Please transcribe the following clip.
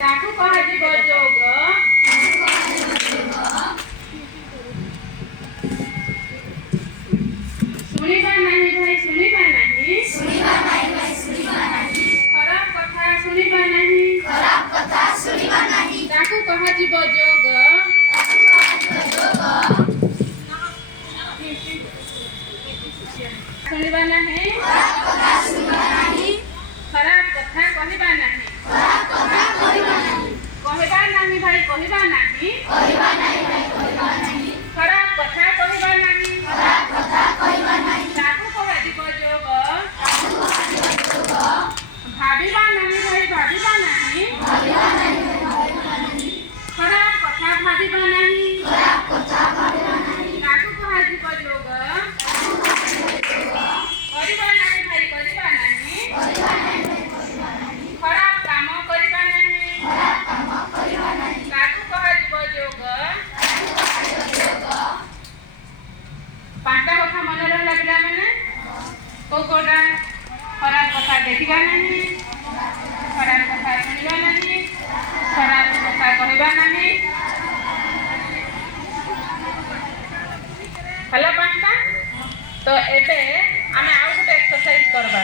ତାକୁ କୁହାଯିବ ଯୋଗ। ଶୁଣିବା ନାହିଁ ଭାଇ ଶୁଣିବା ନାହିଁ। ଖରାପ କଥା ଶୁଣିବା ନାହିଁ। ତାକୁ କୁହାଯିବ ଯୋଗ। ଶୁଣିବା ନାହିଁ। ଖରାପ କଥା କହିବା ନାହିଁ। କହିବା ନାହିଁ ଭାଇ କହିବା ନାହିଁ। ଖରାପ କଥା କହିବା ନାହିଁ। ତାକୁ କୁହାଯିବ ଯୋଗ। ଭାବିବା ନାହିଁ ଭାଇ ଭାବିବା ନାହିଁ। ଖରାପ କଥା ଭାବିବା ନାହିଁ। ତାକୁ କୁହାଯିବ ଯୋଗ। କରିବା ନାହିଁ ଭାଇ କରିବା ନାହିଁ। ଖରାପ କାମ କରିବା ନାହିଁ। ତାକୁ କୁହାଯିବ ଯୋଗ। ପାଞ୍ଚଟା କଥା ମନେ ରହିଲା ପିଲାମାନେ। କୋଉଟା? ଖରାପ କଥା ଦେଖିବା ନାହିଁ। ଖରାପ କଥା ଶୁଣିବା ନାହିଁ। ଖରାପ କଥା କହିବା ନାହିଁ। ହେଲା ପାଞ୍ଚଟା। ତ ଏବେ ଆମେ ଆଉ ଗୋଟେ ଏକ୍ସରସାଇଜ କରିବା।